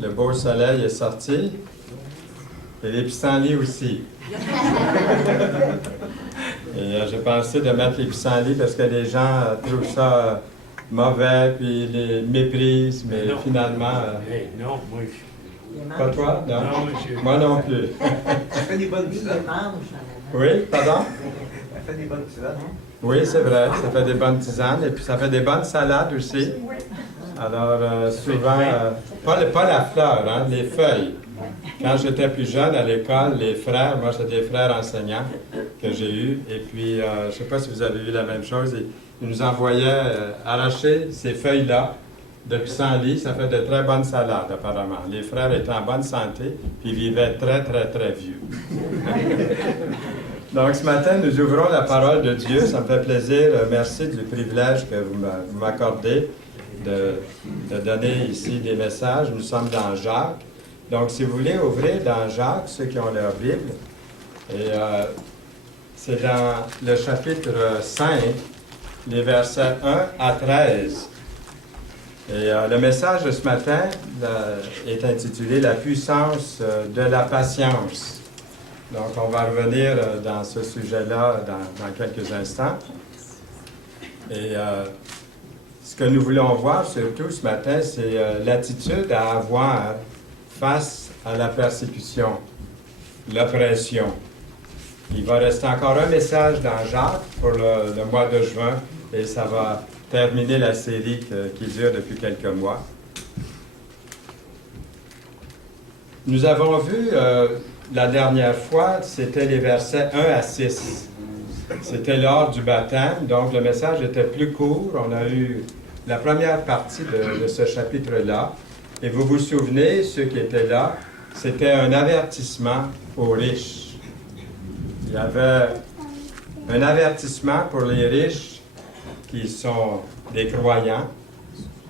Le beau soleil est sorti. Et les pissenlits aussi. Et j'ai pensé de mettre les pissenlits parce que les gens trouvent ça mauvais, puis les méprisent, mais non. finalement... Hey, non, moi, je... Pas toi? Non. Non, monsieur. Moi non plus. Ça fait des bonnes tisanes. Oui, pardon? Ça fait des bonnes tisanes. Oui, c'est vrai. Ça fait des bonnes tisanes et puis ça fait des bonnes salades aussi. Alors, souvent, pas la fleur, hein, les feuilles. Quand j'étais plus jeune à l'école, les frères, moi c'était des frères enseignants que j'ai eus, et puis je ne sais pas si vous avez vu la même chose, ils nous envoyaient arracher ces feuilles-là de pissenlit, ça fait de très bonnes salades apparemment. Les frères étaient en bonne santé, puis ils vivaient très, très, très vieux. Donc ce matin, nous ouvrons la parole de Dieu, ça me fait plaisir, merci du privilège que vous m'accordez de donner ici des messages. Nous sommes dans Jacques. Donc, si vous voulez ouvrir dans Jacques, ceux qui ont leur Bible, et c'est dans le chapitre 5, les versets 1 à 13. Et le message de ce matin est intitulé « La puissance de la patience ». Donc, on va revenir dans ce sujet-là dans quelques instants. Et ce que nous voulons voir surtout ce matin, c'est l'attitude à avoir face à la persécution, l'oppression. Il va rester encore un message dans Jacques pour le mois de juin et ça va terminer la série qui dure depuis quelques mois. Nous avons vu la dernière fois, c'était les versets 1 à 6. C'était lors du baptême, donc le message était plus court. On a eu la première partie de ce chapitre-là. Et vous vous souvenez, ceux qui étaient là, c'était un avertissement aux riches. Il y avait un avertissement pour les riches qui sont des croyants.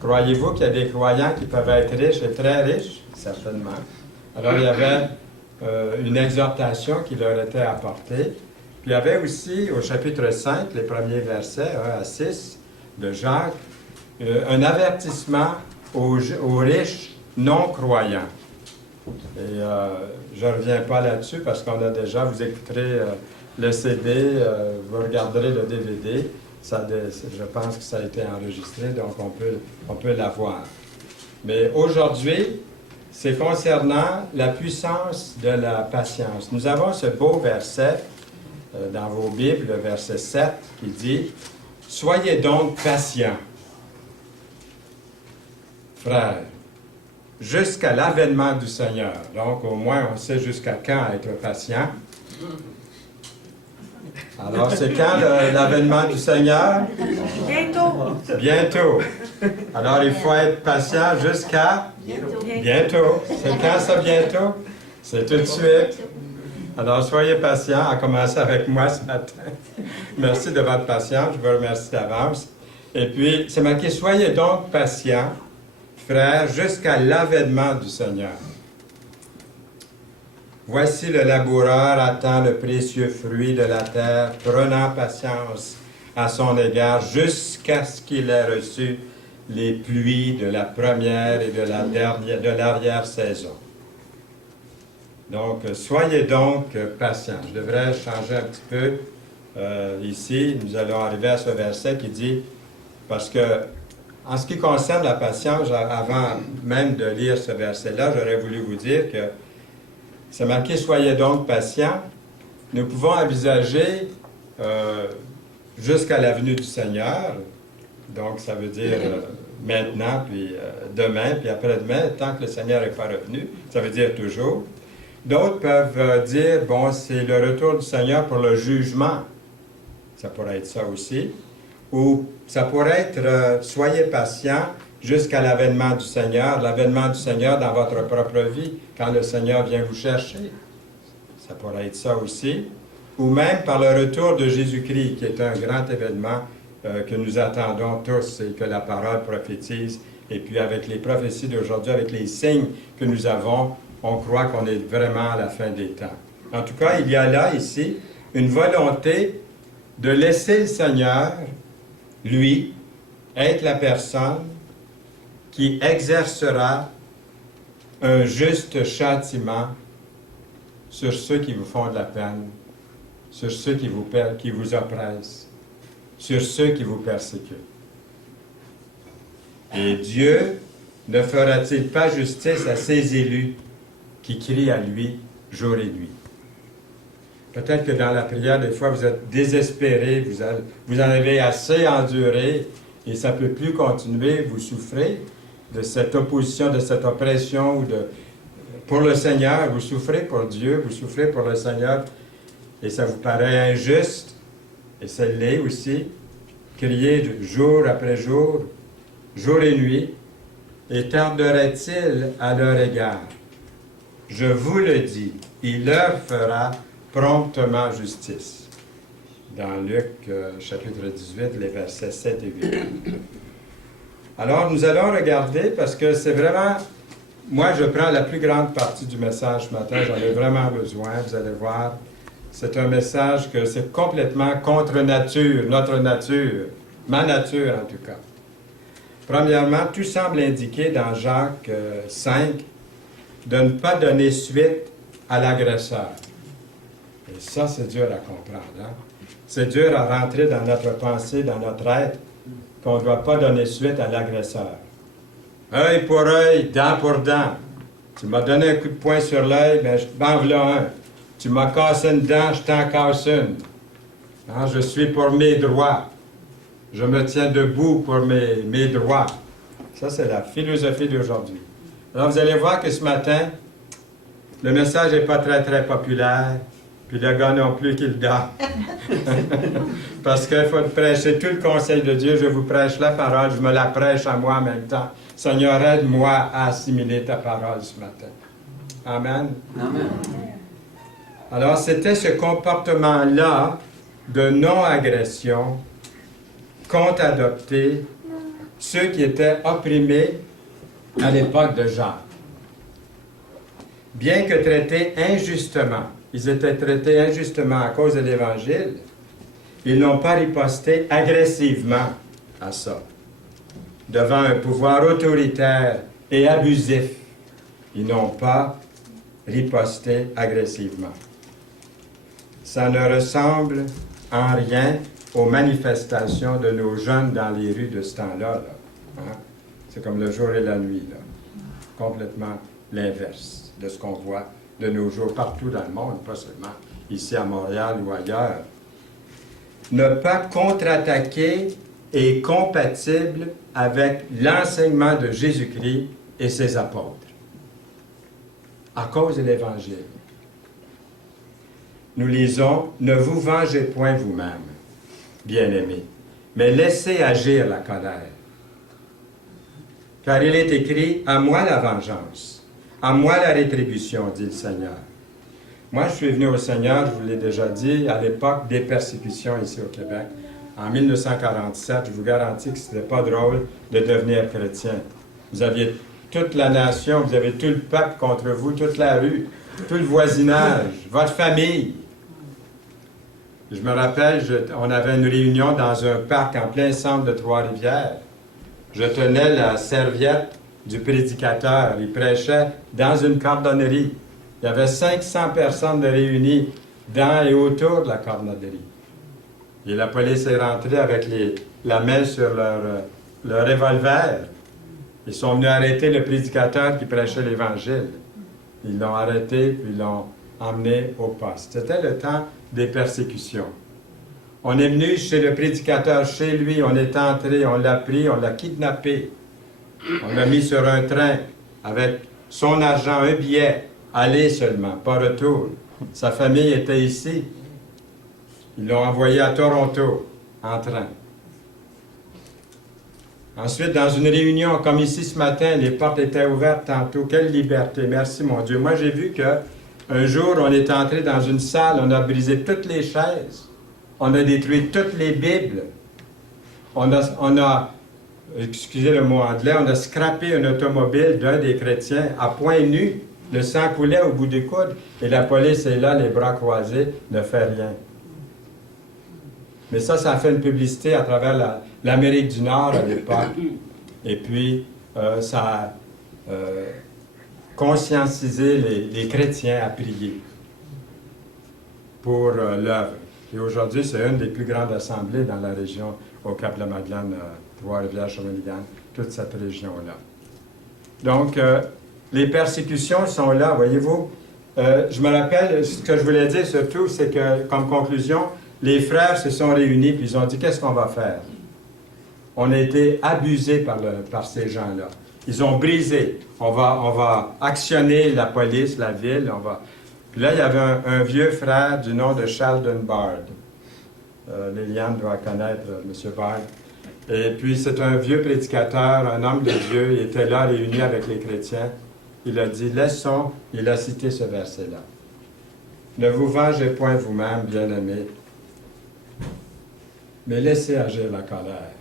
Croyez-vous qu'il y a des croyants qui peuvent être riches et très riches? Certainement. Alors, il y avait une exhortation qui leur était apportée. Puis il y avait aussi, au chapitre 5, les premiers versets, 1 à 6 de Jacques, un avertissement aux riches non-croyants. Et je ne reviens pas là-dessus parce qu'on a déjà, vous écouterez le CD, vous regarderez le DVD, je pense que ça a été enregistré, donc on peut l'avoir. Mais aujourd'hui, c'est concernant la puissance de la patience. Nous avons ce beau verset dans vos Bibles, le verset 7, qui dit « Soyez donc patients, frères, jusqu'à l'avènement du Seigneur. » Donc, au moins, on sait jusqu'à quand être patient. Alors, c'est quand l'avènement du Seigneur? Bientôt. Bientôt. Alors, il faut être patient jusqu'à? Bientôt. C'est quand ça, bientôt? C'est tout de suite. Alors, soyez patients, à commencer avec moi ce matin. Merci de votre patience, je vous remercie d'avance. Et puis, c'est marqué, soyez donc patients, frères, jusqu'à l'avènement du Seigneur. Voici le laboureur attend le précieux fruit de la terre, prenant patience à son égard jusqu'à ce qu'il ait reçu les pluies de la première et de l'arrière-saison. Donc, soyez donc patients. Je devrais changer un petit peu ici. Nous allons arriver à ce verset qui dit, parce que en ce qui concerne la patience, avant même de lire ce verset-là, j'aurais voulu vous dire que c'est marqué « Soyez donc patients ». Nous pouvons envisager jusqu'à la venue du Seigneur, donc ça veut dire maintenant, puis demain, puis après-demain, tant que le Seigneur n'est pas revenu, ça veut dire toujours. D'autres peuvent dire, bon, c'est le retour du Seigneur pour le jugement. Ça pourrait être ça aussi. Ou ça pourrait être, soyez patients jusqu'à l'avènement du Seigneur dans votre propre vie, quand le Seigneur vient vous chercher. Ça pourrait être ça aussi. Ou même par le retour de Jésus-Christ, qui est un grand événement que nous attendons tous et que la parole prophétise. Et puis avec les prophéties d'aujourd'hui, avec les signes que nous avons, on croit qu'on est vraiment à la fin des temps. En tout cas, il y a là, ici, une volonté de laisser le Seigneur, lui, être la personne qui exercera un juste châtiment sur ceux qui vous font de la peine, sur ceux qui vous oppressent, sur ceux qui vous persécutent. Et Dieu ne fera-t-il pas justice à ses élus qui crient à lui jour et nuit? Peut-être que dans la prière, des fois, vous êtes désespéré, vous en avez assez enduré et ça ne peut plus continuer, vous souffrez de cette opposition, de cette oppression pour le Seigneur, vous souffrez pour Dieu, vous souffrez pour le Seigneur et ça vous paraît injuste, et ça l'est aussi, crier jour après jour, jour et nuit, et tarderait-il à leur égard? Je vous le dis, il leur fera promptement justice. Dans Luc, chapitre 18, les versets 7 et 8. Alors, nous allons regarder, parce que c'est vraiment... Moi, je prends la plus grande partie du message ce matin, j'en ai vraiment besoin, vous allez voir. C'est un message que c'est complètement contre nature, notre nature, ma nature en tout cas. Premièrement, tout semble indiquer dans Jacques 5 de ne pas donner suite à l'agresseur. Et ça, c'est dur à comprendre. Hein? C'est dur à rentrer dans notre pensée, dans notre être, qu'on ne doit pas donner suite à l'agresseur. Œil pour œil, dent pour dent. Tu m'as donné un coup de poing sur l'œil, bien, m'en voilà un. Tu m'as cassé une dent, je t'en casse une. Hein, je suis pour mes droits. Je me tiens debout pour mes droits. Ça, c'est la philosophie d'aujourd'hui. Alors, vous allez voir que ce matin, le message n'est pas très, très populaire, puis le gars non plus qui le donne. Parce qu'il faut prêcher tout le conseil de Dieu. Je vous prêche la parole, je me la prêche à moi en même temps. Seigneur, aide-moi à assimiler ta parole ce matin. Amen. Amen. Alors, c'était ce comportement-là de non-agression qu'ont adopté ceux qui étaient opprimés à l'époque de Jacques. Bien que traités injustement, ils étaient traités injustement à cause de l'Évangile, ils n'ont pas riposté agressivement à ça. Devant un pouvoir autoritaire et abusif, ils n'ont pas riposté agressivement. Ça ne ressemble en rien aux manifestations de nos jeunes dans les rues de ce temps-là. Là. Hein? C'est comme le jour et la nuit. Là. Complètement l'inverse de ce qu'on voit de nos jours partout dans le monde, pas seulement ici à Montréal ou ailleurs. Ne pas contre-attaquer est compatible avec l'enseignement de Jésus-Christ et ses apôtres. À cause de l'Évangile. Nous lisons « Ne vous vengez point vous-même, bien-aimés, mais laissez agir la colère. Car il est écrit « À moi la vengeance, à moi la rétribution, dit le Seigneur. » Moi, je suis venu au Seigneur, je vous l'ai déjà dit, à l'époque des persécutions ici au Québec. En 1947, je vous garantis que ce n'était pas drôle de devenir chrétien. Vous aviez toute la nation, vous avez tout le peuple contre vous, toute la rue, tout le voisinage, votre famille. Je me rappelle, on avait une réunion dans un parc en plein centre de Trois-Rivières. Je tenais la serviette du prédicateur. Il prêchait dans une cordonnerie. Il y avait 500 personnes de réunies dans et autour de la cordonnerie. Et la police est rentrée avec la main sur leur revolver. Ils sont venus arrêter le prédicateur qui prêchait l'Évangile. Ils l'ont arrêté, puis ils l'ont emmené au poste. C'était le temps des persécutions. On est venu chez le prédicateur, chez lui, on est entré, on l'a pris, on l'a kidnappé. On l'a mis sur un train avec son argent, un billet, aller seulement, pas retour. Sa famille était ici. Ils l'ont envoyé à Toronto, en train. Ensuite, dans une réunion, comme ici ce matin, les portes étaient ouvertes tantôt. Quelle liberté! Merci, mon Dieu. Moi, j'ai vu qu'un jour, on est entré dans une salle, on a brisé toutes les chaises, on a détruit toutes les Bibles, on a excusez le mot anglais, on a scrappé une automobile d'un des chrétiens à point nu. Le sang coulait au bout du coude, et la police est là, les bras croisés, ne fait rien. Mais ça a fait une publicité à travers l'Amérique du Nord à l'époque. Et puis, ça a conscientiser les chrétiens à prier pour l'œuvre. Et aujourd'hui, c'est une des plus grandes assemblées dans la région, au Cap-la-Madeleine, Trois-Rivières, Shawinigan, toute cette région-là. Donc, les persécutions sont là, voyez-vous. Je me rappelle, ce que je voulais dire surtout, c'est que, comme conclusion, les frères se sont réunis, puis ils ont dit, qu'est-ce qu'on va faire? On a été abusés par ces gens-là. Ils ont brisé. On va actionner la police, la ville. Puis là, il y avait un vieux frère du nom de Sheldon Bard. Liliane doit connaître M. Bard. Et puis, c'est un vieux prédicateur, un homme de Dieu. Il était là, réuni avec les chrétiens. Il a dit, laissons, il a cité ce verset-là. Ne vous vengez point vous-même, bien-aimés, mais laissez agir la colère,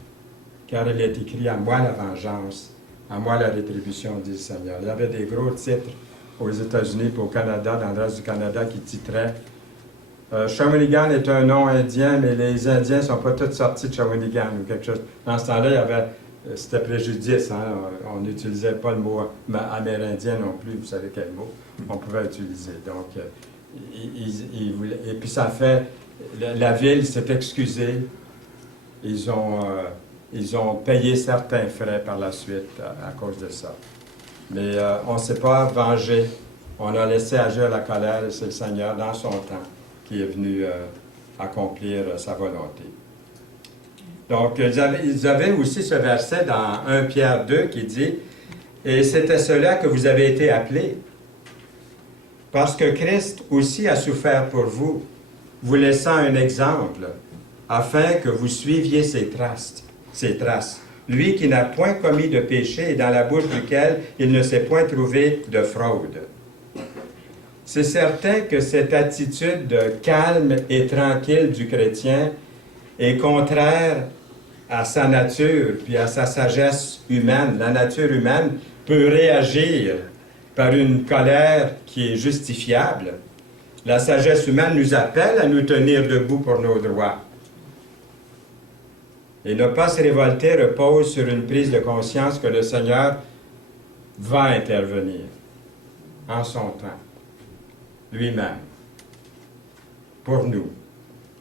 car il est écrit, à moi la vengeance, à moi la rétribution, dit le Seigneur. Il y avait des gros titres aux États-Unis et au Canada, dans le reste du Canada, qui titraient Shawinigan est un nom indien, mais les Indiens ne sont pas tous sortis de Shawinigan ou quelque chose. Dans ce temps-là, il y avait, c'était préjudice, hein? On n'utilisait pas le mot amérindien non plus, vous savez quel mot on pouvait utiliser. Donc, et puis ça fait, la ville s'est excusée, ils ont payé certains frais par la suite à cause de ça. Mais on ne s'est pas vengé, on a laissé agir la colère, et c'est le Seigneur dans son temps qui est venu accomplir sa volonté. Donc, ils avaient aussi ce verset dans 1 Pierre 2 qui dit « Et c'est à cela que vous avez été appelés, parce que Christ aussi a souffert pour vous, vous laissant un exemple, afin que vous suiviez ses traces. Lui qui n'a point commis de péché et dans la bouche duquel il ne s'est point trouvé de fraude. » C'est certain que cette attitude calme et tranquille du chrétien est contraire à sa nature, puis à sa sagesse humaine. La nature humaine peut réagir par une colère qui est justifiable. La sagesse humaine nous appelle à nous tenir debout pour nos droits. Et ne pas se révolter repose sur une prise de conscience que le Seigneur va intervenir en son temps, lui-même, pour nous.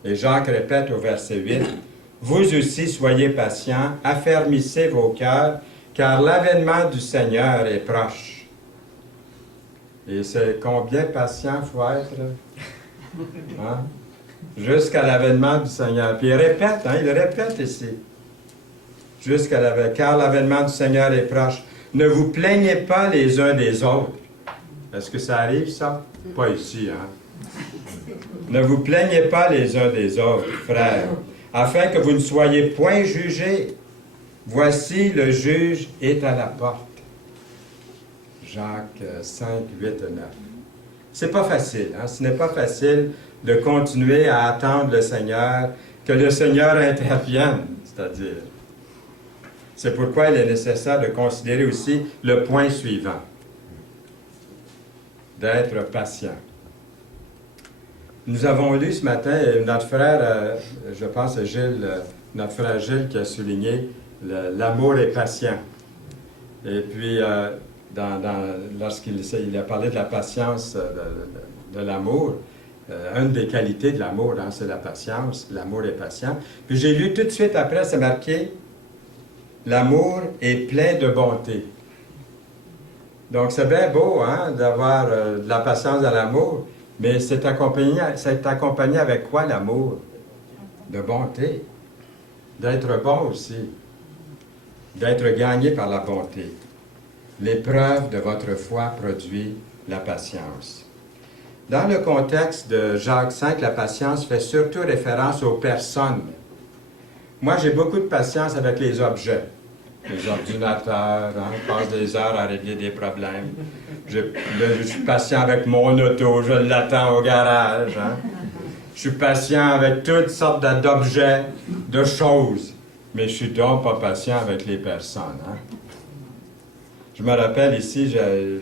Et Jacques répète au verset 8, « Vous aussi soyez patients, affermissez vos cœurs, car l'avènement du Seigneur est proche. » Et c'est combien patient il faut être? Hein? Jusqu'à l'avènement du Seigneur. Puis il répète, il le répète ici. Jusqu'à l'avènement, car l'avènement du Seigneur est proche. Ne vous plaignez pas les uns des autres. Est-ce que ça arrive, ça? Pas ici, hein? Ne vous plaignez pas les uns des autres, frères, afin que vous ne soyez point jugés. Voici, le juge est à la porte. Jacques 5, 8 et 9. C'est pas facile, hein? Ce n'est pas facile de continuer à attendre le Seigneur, que le Seigneur intervienne, c'est-à-dire. C'est pourquoi il est nécessaire de considérer aussi le point suivant, d'être patient. Nous avons lu ce matin, notre frère, je pense c'est Gilles, notre frère Gilles qui a souligné l'amour est patient. Et puis, lorsqu'il a parlé de la patience de l'amour, une des qualités de l'amour, hein, c'est la patience. L'amour est patient. Puis j'ai lu tout de suite après, c'est marqué « L'amour est plein de bonté ». Donc c'est bien beau hein, d'avoir de la patience dans l'amour, mais c'est accompagné avec quoi l'amour? De bonté. D'être bon aussi. D'être gagné par la bonté. L'épreuve de votre foi produit la patience. Dans le contexte de Jacques 5, la patience fait surtout référence aux personnes. Moi, j'ai beaucoup de patience avec les objets. Les ordinateurs, hein, je passe des heures à régler des problèmes. Je suis patient avec mon auto, je l'attends au garage. Hein. Je suis patient avec toutes sortes d'objets, de choses. Mais je suis donc pas patient avec les personnes. Hein. Je me rappelle ici,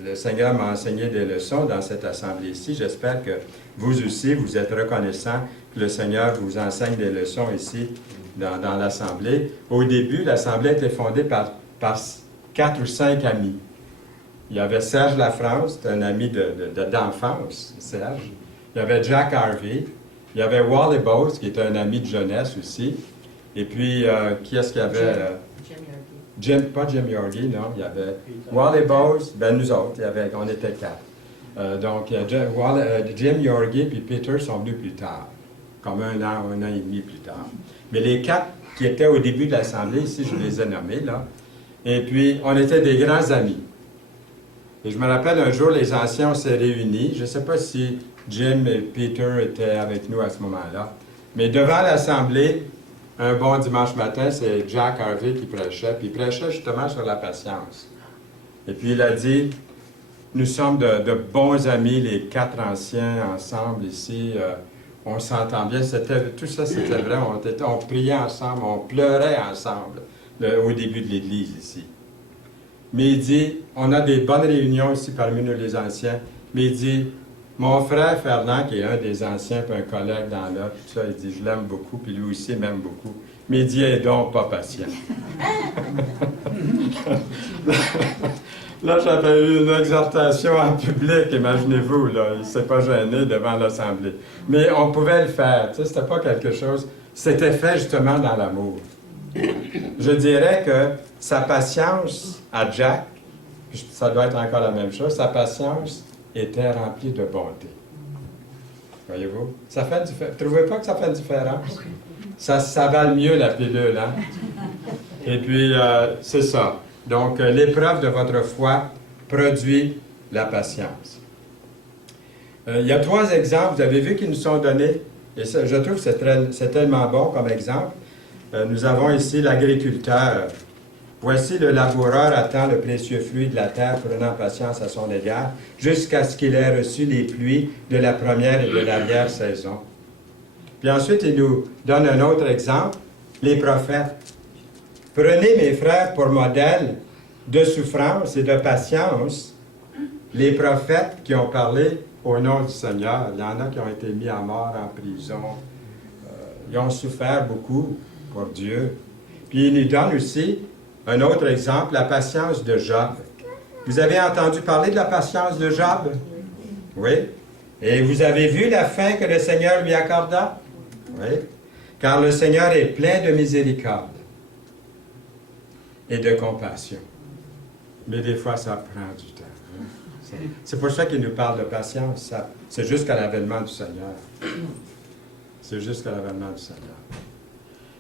le Seigneur m'a enseigné des leçons dans cette assemblée-ci. J'espère que vous aussi, vous êtes reconnaissants que le Seigneur vous enseigne des leçons ici dans l'assemblée. Au début, l'assemblée était fondée par 4 ou 5 amis. Il y avait Serge Lafrance, c'est un ami d'enfance, Serge. Il y avait Jack Harvey. Il y avait Wally Bowes, qui était un ami de jeunesse aussi. Et puis, qui est-ce qu'il y avait? Pas Jim Yorgi, non. Il y avait Wally Bowes, ben nous autres, on était 4. Donc, Jim Yorgi et Peter sont venus plus tard, comme un an et demi plus tard. Mais les 4 qui étaient au début de l'Assemblée, ici, je les ai nommés, là. Et puis, on était des grands amis. Et je me rappelle un jour, les anciens, on s'est réunis. Je ne sais pas si Jim et Peter étaient avec nous à ce moment-là. Mais devant l'Assemblée, un bon dimanche matin, c'est Jack Harvey qui prêchait. Puis il prêchait justement sur la patience. Et puis il a dit, nous sommes de bons amis, les 4 anciens ensemble ici. On s'entend bien. Tout ça, c'était vrai. On priait ensemble, on pleurait ensemble au début de l'Église ici. Mais il dit, on a des bonnes réunions ici parmi nous les anciens, mais il dit, mon frère Fernand, qui est un des anciens, puis un collègue dans l'autre, tout ça, il dit, je l'aime beaucoup, puis lui aussi m'aime beaucoup. Mais il dit, il est donc pas patient. Là, j'avais eu une exhortation en public, imaginez-vous, là, il ne s'est pas gêné devant l'Assemblée. Mais on pouvait le faire, tu sais, c'était pas quelque chose, c'était fait justement dans l'amour. Je dirais que sa patience à Jack, ça doit être encore la même chose, sa patience était remplie de bonté. Voyez-vous? Ça fait trouvez pas que ça fait une différence? Ça vale mieux la pilule, hein? Et puis, c'est ça. Donc, l'épreuve de votre foi produit la patience. Il y a 3 exemples, vous avez vu, qui nous sont donnés, et ça, je trouve que c'est tellement bon comme exemple. Nous avons ici l'agriculteur. Voici le laboureur attend le précieux fruit de la terre, prenant patience à son égard, jusqu'à ce qu'il ait reçu les pluies de la première et de l'arrière-saison. Puis ensuite, il nous donne un autre exemple, les prophètes. Prenez, mes frères, pour modèle de souffrance et de patience les prophètes qui ont parlé au nom du Seigneur. Il y en a qui ont été mis à mort en prison. Ils ont souffert beaucoup pour Dieu. Puis il nous donne aussi un autre exemple, la patience de Job. Vous avez entendu parler de la patience de Job? Oui. Et vous avez vu la fin que le Seigneur lui accorda? Oui. Car le Seigneur est plein de miséricorde et de compassion. Mais des fois, ça prend du temps. Hein? C'est pour ça qu'il nous parle de patience. C'est jusqu'à l'avènement du Seigneur. C'est jusqu'à l'avènement du Seigneur.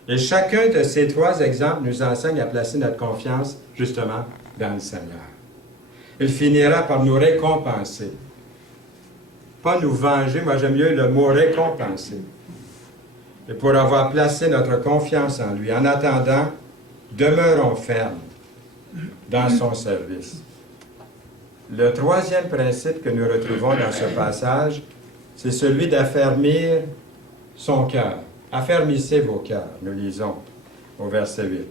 Et chacun de ces 3 exemples nous enseigne à placer notre confiance, justement, dans le Seigneur. Il finira par nous récompenser. Pas nous venger, moi j'aime mieux le mot récompenser. Et pour avoir placé notre confiance en lui, en attendant, demeurons fermes dans son service. Le 3e principe que nous retrouvons dans ce passage, c'est celui d'affermir son cœur. Affermissez vos cœurs, nous lisons au verset 8.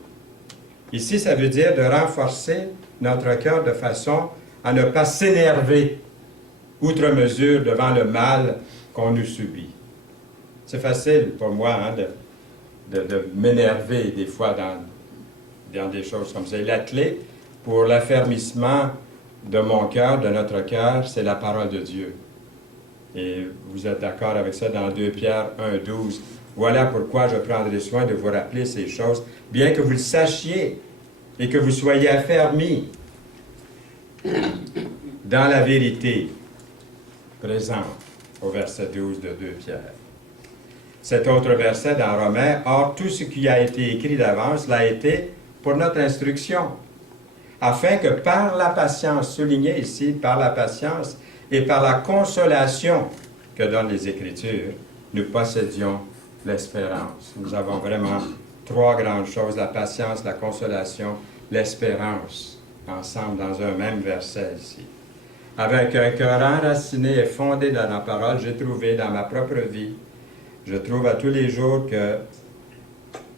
Ici, ça veut dire de renforcer notre cœur de façon à ne pas s'énerver outre mesure devant le mal qu'on nous subit. C'est facile pour moi hein, de m'énerver des fois dans des choses comme ça. Et la clé pour l'affermissement de mon cœur, de notre cœur, c'est la parole de Dieu. Et vous êtes d'accord avec ça dans 2 Pierre 1,12. Voilà pourquoi je prendrai soin de vous rappeler ces choses, bien que vous le sachiez et que vous soyez affermis dans la vérité présente, au verset 12 de 2 Pierre. Cet autre verset dans Romains, « Or, tout ce qui a été écrit d'avance l'a été pour notre instruction, afin que par la patience, souligné ici, par la patience et par la consolation que donnent les Écritures, nous possédions l'espérance. » Nous avons vraiment 3 grandes choses, la patience, la consolation, l'espérance, ensemble dans un même verset ici. Avec un cœur enraciné et fondé dans la parole, j'ai trouvé dans ma propre vie, je trouve à tous les jours que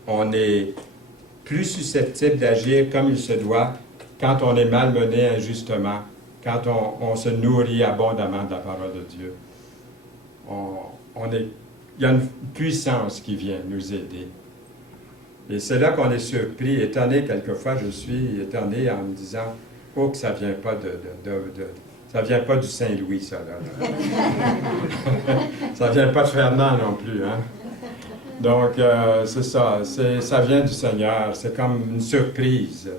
on est plus susceptible d'agir comme il se doit quand on est malmené injustement, quand on se nourrit abondamment de la parole de Dieu. Il y a une puissance qui vient nous aider. Et c'est là qu'on est surpris, étonné quelquefois, je suis étonné en me disant, Oh, que ça vient pas ça vient pas du Saint-Louis, ça, là. Ça vient pas de Fernand non plus, hein. Donc, c'est ça. Ça vient du Seigneur. C'est comme une surprise.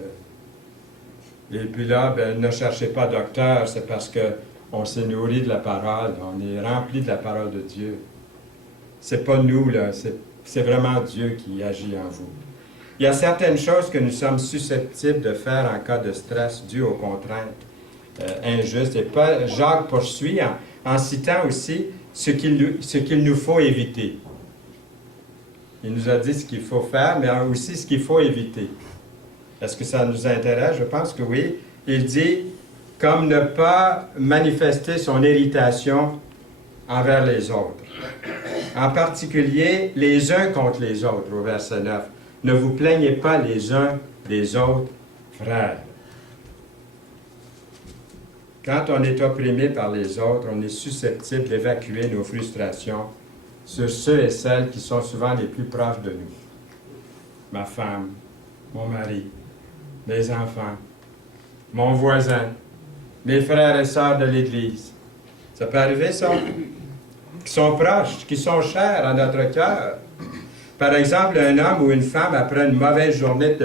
Et puis là, ben, ne cherchez pas docteur, c'est parce qu'on s'est nourri de la parole. On est rempli de la parole de Dieu. C'est pas nous, là. C'est vraiment Dieu qui agit en vous. Il y a certaines choses que nous sommes susceptibles de faire en cas de stress dû aux contraintes injustes. Et Jacques poursuit en citant aussi ce qu'il nous faut éviter. Il nous a dit ce qu'il faut faire, mais aussi ce qu'il faut éviter. Est-ce que ça nous intéresse? Je pense que oui. Il dit, comme ne pas manifester son irritation envers les autres. En particulier, les uns contre les autres, au verset 9. Ne vous plaignez pas les uns des autres, frères. Quand on est opprimé par les autres, on est susceptible d'évacuer nos frustrations sur ceux et celles qui sont souvent les plus proches de nous. Ma femme, mon mari, mes enfants, mon voisin, mes frères et sœurs de l'Église. Ça peut arriver, ça? Qui sont proches, qui sont chers à notre cœur. Par exemple, un homme ou une femme, après une mauvaise journée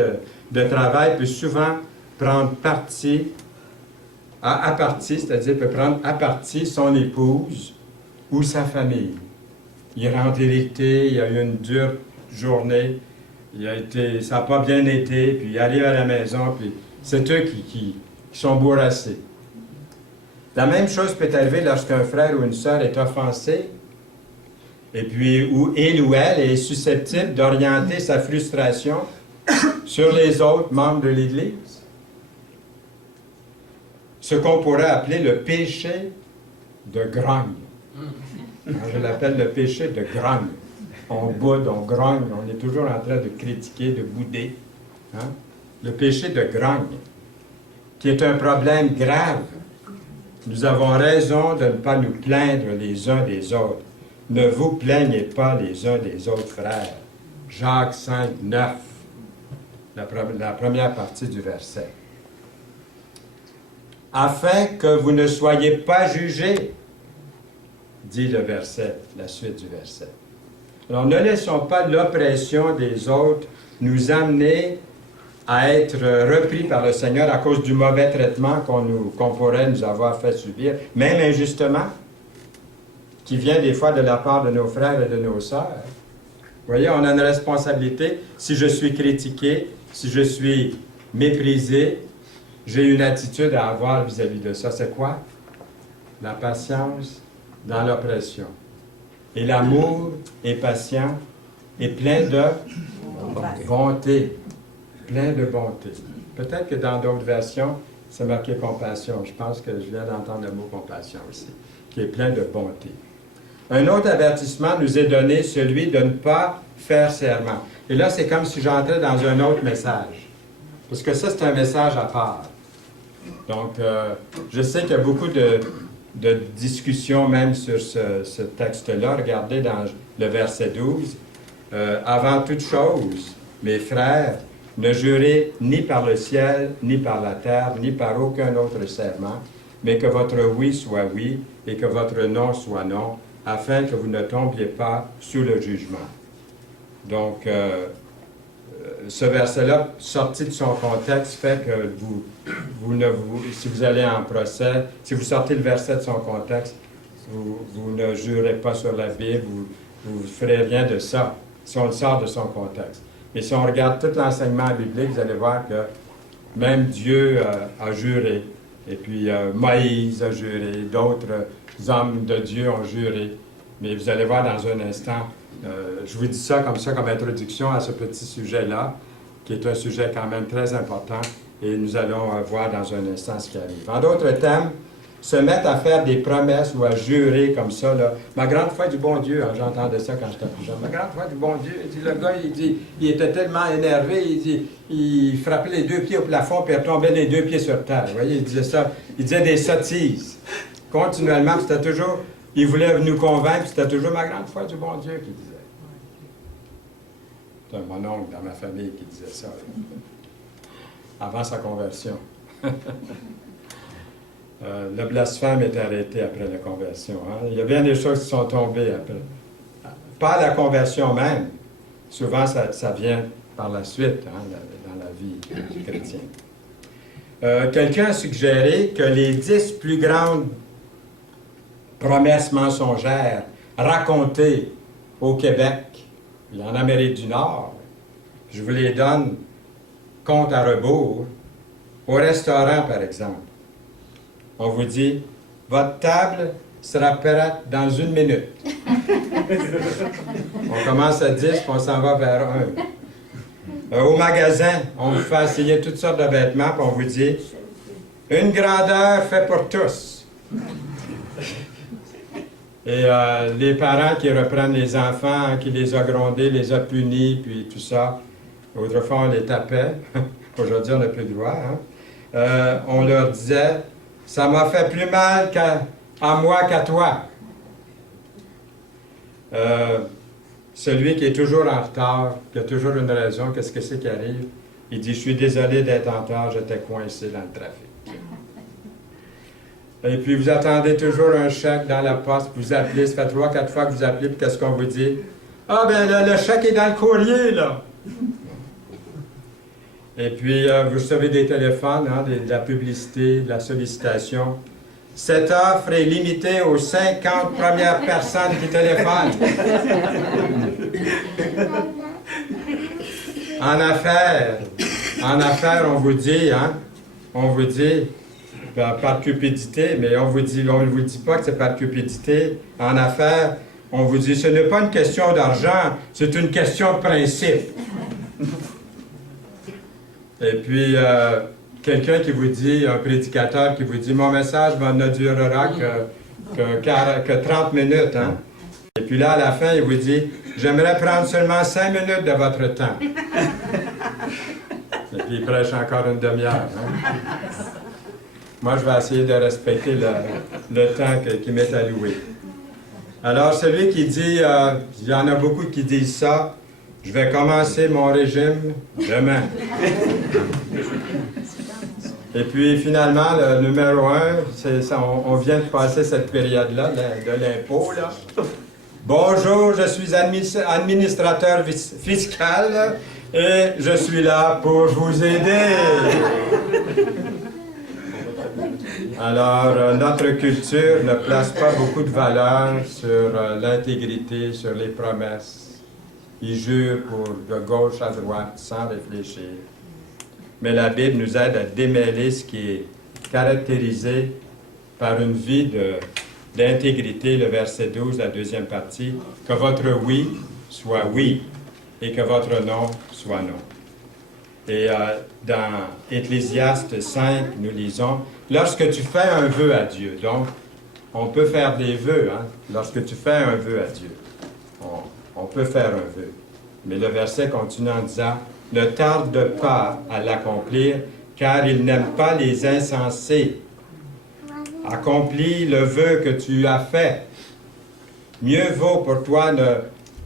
de travail, peut souvent prendre parti, c'est-à-dire peut prendre à partie son épouse ou sa famille. Il rentre irrité, il a eu une dure journée, ça n'a pas bien été, puis il arrive à la maison, puis c'est eux qui sont bourrassés. La même chose peut arriver lorsqu'un frère ou une sœur est offensé, et puis où il ou elle est susceptible d'orienter sa frustration sur les autres membres de l'Église. Ce qu'on pourrait appeler le péché de grogne. Je l'appelle le péché de grogne. On boude, on grogne, on est toujours en train de critiquer, de bouder. Hein? Le péché de grogne, qui est un problème grave. Nous avons raison de ne pas nous plaindre les uns des autres. Ne vous plaignez pas les uns des autres, frères. Jacques 5, 9, la première partie du verset. Afin que vous ne soyez pas jugés, dit le verset, la suite du verset. Alors, ne laissons pas l'oppression des autres nous amener à être repris par le Seigneur à cause du mauvais traitement qu'on pourrait nous avoir fait subir, même injustement, qui vient des fois de la part de nos frères et de nos sœurs. Vous voyez, on a une responsabilité. Si je suis critiqué, si je suis méprisé, j'ai une attitude à avoir vis-à-vis de ça. C'est quoi? La patience dans l'oppression. Et l'amour est patient et plein de bonté. Plein de bonté. Peut-être que dans d'autres versions, c'est marqué compassion. Je pense que je viens d'entendre le mot compassion aussi, qui est plein de bonté. Un autre avertissement nous est donné, celui de ne pas faire serment. Et là, c'est comme si j'entrais dans un autre message. Parce que ça, c'est un message à part. Donc, je sais qu'il y a beaucoup de discussions même sur ce texte-là. Regardez dans le verset 12. Avant toute chose, mes frères, ne jurez ni par le ciel, ni par la terre, ni par aucun autre serment, mais que votre oui soit oui et que votre non soit non, afin que vous ne tombiez pas sous le jugement. Donc, ce verset-là, sorti de son contexte, fait que si vous allez en procès, si vous sortez le verset de son contexte, vous ne jurez pas sur la Bible, vous ne ferez rien de ça, si on le sort de son contexte. Mais si on regarde tout l'enseignement biblique, vous allez voir que même Dieu a juré, et puis Moïse a juré, d'autres hommes de Dieu ont juré. Mais vous allez voir dans un instant, je vous dis ça comme introduction à ce petit sujet-là, qui est un sujet quand même très important, et nous allons voir dans un instant ce qui arrive. En d'autres termes, se mettre à faire des promesses ou à jurer comme ça, là. Ma grande foi du bon Dieu, hein, j'entendais ça quand j'étais plus jeune. Ma grande foi du bon Dieu, il dit, le gars, il était tellement énervé, il frappait les deux pieds au plafond, puis il tombait les deux pieds sur terre. Vous voyez, il disait ça, il disait des sottises. Continuellement, c'était toujours, il voulait nous convaincre, c'était toujours ma grande foi du bon Dieu qui disait. C'est mon oncle dans ma famille qui disait ça, là, avant sa conversion. Le blasphème est arrêté après la conversion. Hein? Il y a bien des choses qui sont tombées après. Pas la conversion même. Souvent, ça vient par la suite hein, dans la vie chrétienne. Quelqu'un a suggéré que les 10 plus grandes promesses mensongères racontées au Québec et en Amérique du Nord, je vous les donne compte à rebours. Au restaurant, par exemple, on vous dit « Votre table sera prête dans 1 minute. » On commence à 10, puis on s'en va vers 1. Au magasin, on vous fait essayer toutes sortes de vêtements, puis on vous dit « Une grandeur fait pour tous. » Et les parents qui reprennent les enfants, qui les a grondés, les a punis, puis tout ça. Autrefois, on les tapait. Aujourd'hui, on n'a plus le droit. Hein? On leur disait « Ça m'a fait plus mal à moi qu'à toi. » Celui qui est toujours en retard, qui a toujours une raison, qu'est-ce que c'est qui arrive? Il dit « Je suis désolé d'être en retard, j'étais coincé dans le trafic. » Et puis vous attendez toujours un chèque dans la poste, vous appelez, ça fait 3-4 fois que vous appelez, puis qu'est-ce qu'on vous dit? « Ah ben là, le chèque est dans le courrier, là! » Et puis vous recevez des téléphones, hein, de la publicité, de la sollicitation. Cette offre est limitée aux 50 premières personnes qui téléphonent. En affaires, on vous dit, par cupidité, mais on ne vous dit pas que c'est par cupidité. En affaires, on vous dit, ce n'est pas une question d'argent, c'est une question de principe. Et puis, quelqu'un qui vous dit, un prédicateur qui vous dit, mon message ne durera que 30 minutes. Hein? Et puis là, à la fin, il vous dit, j'aimerais prendre seulement 5 minutes de votre temps. Et puis, il prêche encore une demi-heure. Hein? Moi, je vais essayer de respecter le temps qui m'est alloué. Alors, celui qui dit, il y en a beaucoup qui disent ça, je vais commencer mon régime demain. Et puis, finalement, le numéro 1, on vient de passer cette période-là de l'impôt. Là. Bonjour, je suis administrateur fiscal et je suis là pour vous aider. Alors, notre culture ne place pas beaucoup de valeur sur l'intégrité, sur les promesses. Ils jurent de gauche à droite, sans réfléchir. Mais la Bible nous aide à démêler ce qui est caractérisé par une vie d'intégrité, le verset 12, la deuxième partie, que votre oui soit oui et que votre non soit non. Et dans Ecclésiaste 5, nous lisons, « Lorsque tu fais un vœu à Dieu », donc on peut faire des vœux, hein, lorsque tu fais un vœu à Dieu, on peut faire un vœu. Mais le verset continue en disant, « Ne tarde pas à l'accomplir, car il n'aime pas les insensés. Accomplis le vœu que tu as fait. Mieux vaut pour toi ne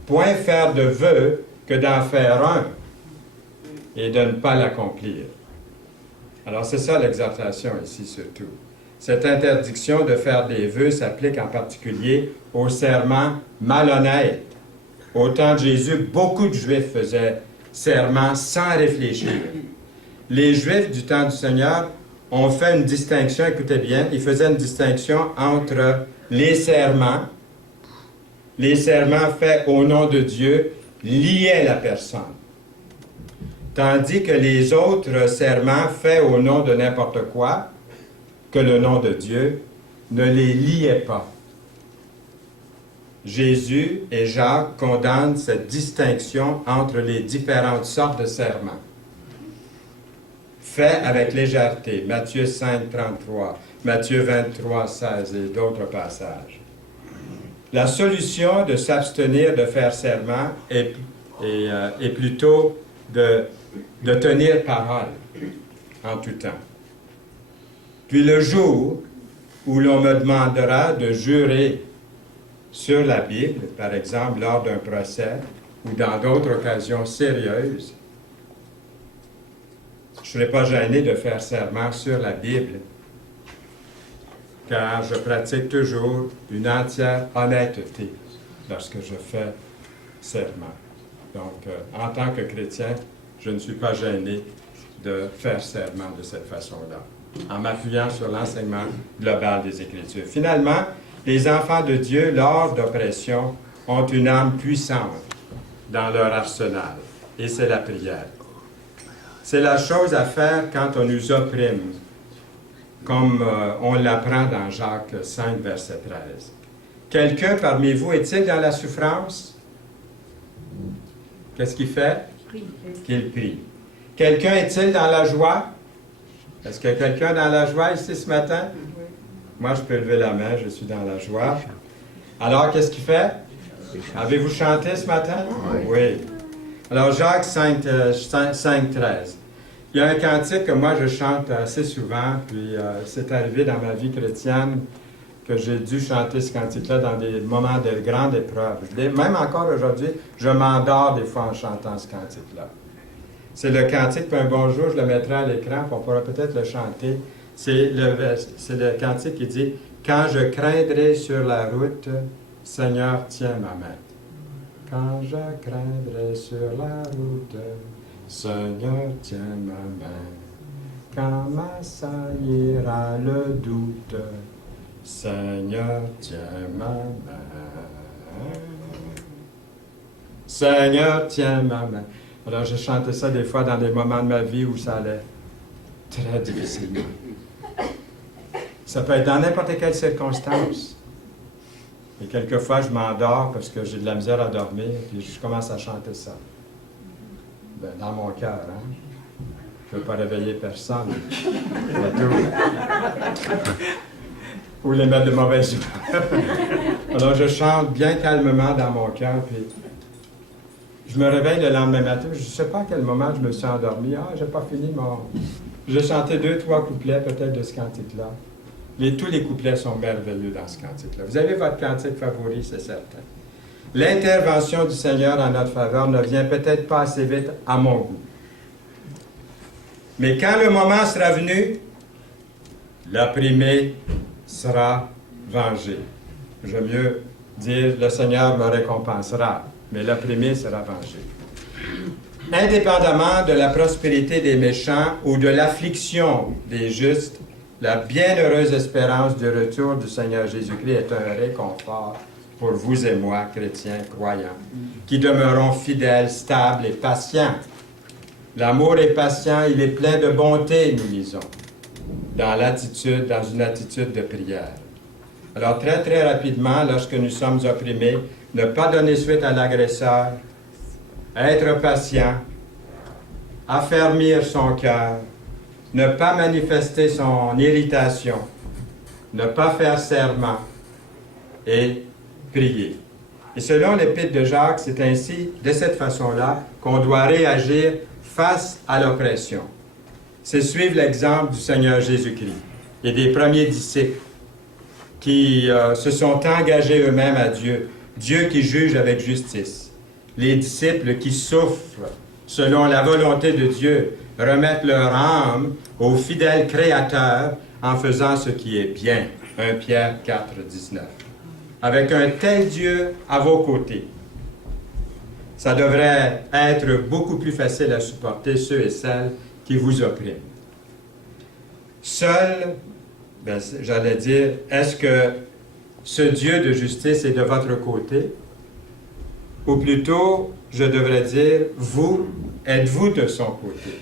point faire de vœu que d'en faire un et de ne pas l'accomplir. » Alors c'est ça l'exhortation ici surtout. Cette interdiction de faire des vœux s'applique en particulier aux serments malhonnêtes. Au temps de Jésus, beaucoup de Juifs faisaient serment sans réfléchir. Les Juifs du temps du Seigneur ont fait une distinction, écoutez bien, ils faisaient une distinction entre les serments faits au nom de Dieu, liés à la personne, tandis que les autres serments faits au nom de n'importe quoi, que le nom de Dieu, ne les liaient pas. Jésus et Jacques condamnent cette distinction entre les différentes sortes de serments, faits avec légèreté. Matthieu 5, 33, Matthieu 23, 16 et d'autres passages. La solution de s'abstenir de faire serment est plutôt de tenir parole en tout temps. Puis le jour où l'on me demandera de jurer sur la Bible, par exemple lors d'un procès ou dans d'autres occasions sérieuses, je je ne serai pas gêné de faire serment sur la Bible, car je pratique toujours une entière honnêteté lorsque je fais serment. Donc, en tant que chrétien, je ne suis pas gêné de faire serment de cette façon-là, en m'appuyant sur l'enseignement global des Écritures. Finalement, les enfants de Dieu, lors d'oppression, ont une arme puissante dans leur arsenal, et c'est la prière. C'est la chose à faire quand on nous opprime, comme on l'apprend dans Jacques 5, verset 13. Quelqu'un parmi vous est-il dans la souffrance? Qu'est-ce qu'il fait? Qu'il prie. Quelqu'un est-il dans la joie? Est-ce qu'il y a quelqu'un dans la joie ici ce matin? Moi, je peux lever la main, je suis dans la joie. Alors, qu'est-ce qu'il fait? Avez-vous chanté ce matin? Oui. Alors, Jacques 5, 13. Il y a un cantique que moi, je chante assez souvent, puis c'est arrivé dans ma vie chrétienne que j'ai dû chanter ce cantique-là dans des moments de grande épreuve. Même encore aujourd'hui, je m'endors des fois en chantant ce cantique-là. C'est le cantique, puis un bon jour, je le mettrai à l'écran, puis on pourra peut-être le chanter. C'est le cantique qui dit « Quand je craindrai sur la route, Seigneur, tiens ma main. » Quand je craindrai sur la route, Seigneur, tiens ma main. Quand m'assaillira le doute, Seigneur, tiens ma main. Seigneur, tiens ma main. Alors, je chantais ça des fois dans des moments de ma vie où ça allait très difficilement. Ça peut être dans n'importe quelle circonstance. Et quelquefois, je m'endors parce que j'ai de la misère à dormir, puis je commence à chanter ça. Ben, dans mon cœur, hein? Je ne veux pas réveiller personne. Ou les mettre de mauvaise humeur. Alors, je chante bien calmement dans mon cœur, puis je me réveille le lendemain matin, je ne sais pas à quel moment je me suis endormi. Ah, j'ai pas fini mon... J'ai chanté 2-3 couplets peut-être de ce cantique-là. Tous les couplets sont merveilleux dans ce cantique-là. Vous avez votre cantique favori, c'est certain. L'intervention du Seigneur en notre faveur ne vient peut-être pas assez vite à mon goût. Mais quand le moment sera venu, l'opprimé sera vengé. J'aime mieux dire, le Seigneur me récompensera, mais l'opprimé sera vengé. Indépendamment de la prospérité des méchants ou de l'affliction des justes, la bienheureuse espérance du retour du Seigneur Jésus-Christ est un réconfort pour vous et moi, chrétiens, croyants, qui demeurons fidèles, stables et patients. L'amour est patient, il est plein de bonté, nous lisons, dans une attitude de prière. Alors, très, très rapidement, lorsque nous sommes opprimés, ne pas donner suite à l'agresseur, être patient, affermir son cœur, ne pas manifester son irritation, ne pas faire serment et prier. Et selon l'Épître de Jacques, c'est ainsi, de cette façon-là, qu'on doit réagir face à l'oppression. C'est suivre l'exemple du Seigneur Jésus-Christ et des premiers disciples qui se sont engagés eux-mêmes à Dieu, Dieu qui juge avec justice. Les disciples qui souffrent selon la volonté de Dieu, remettent leur âme au fidèle Créateur en faisant ce qui est bien. 1 Pierre 4, 19. Avec un tel Dieu à vos côtés, ça devrait être beaucoup plus facile à supporter ceux et celles qui vous oppriment. Seul, j'allais dire, est-ce que ce Dieu de justice est de votre côté? Ou plutôt, je devrais dire, vous, êtes-vous de son côté?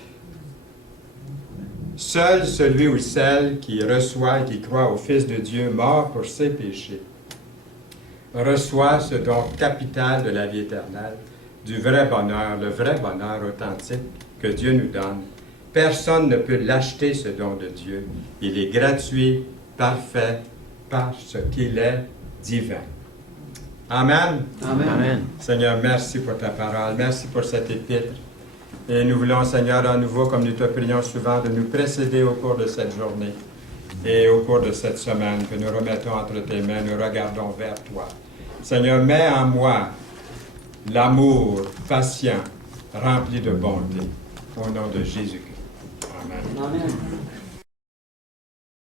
Seul celui ou celle qui reçoit et qui croit au Fils de Dieu mort pour ses péchés reçoit ce don capital de la vie éternelle, du vrai bonheur, le vrai bonheur authentique que Dieu nous donne. Personne ne peut l'acheter, ce don de Dieu. Il est gratuit, parfait, parce qu'il est divin. Amen. Amen. Amen. Seigneur, merci pour ta parole. Merci pour cette épître. Et nous voulons, Seigneur, à nouveau, comme nous te prions souvent, de nous précéder au cours de cette journée et au cours de cette semaine que nous remettons entre tes mains, nous regardons vers toi. Seigneur, mets en moi l'amour patient, rempli de bonté, au nom de Jésus-Christ. Amen. Amen.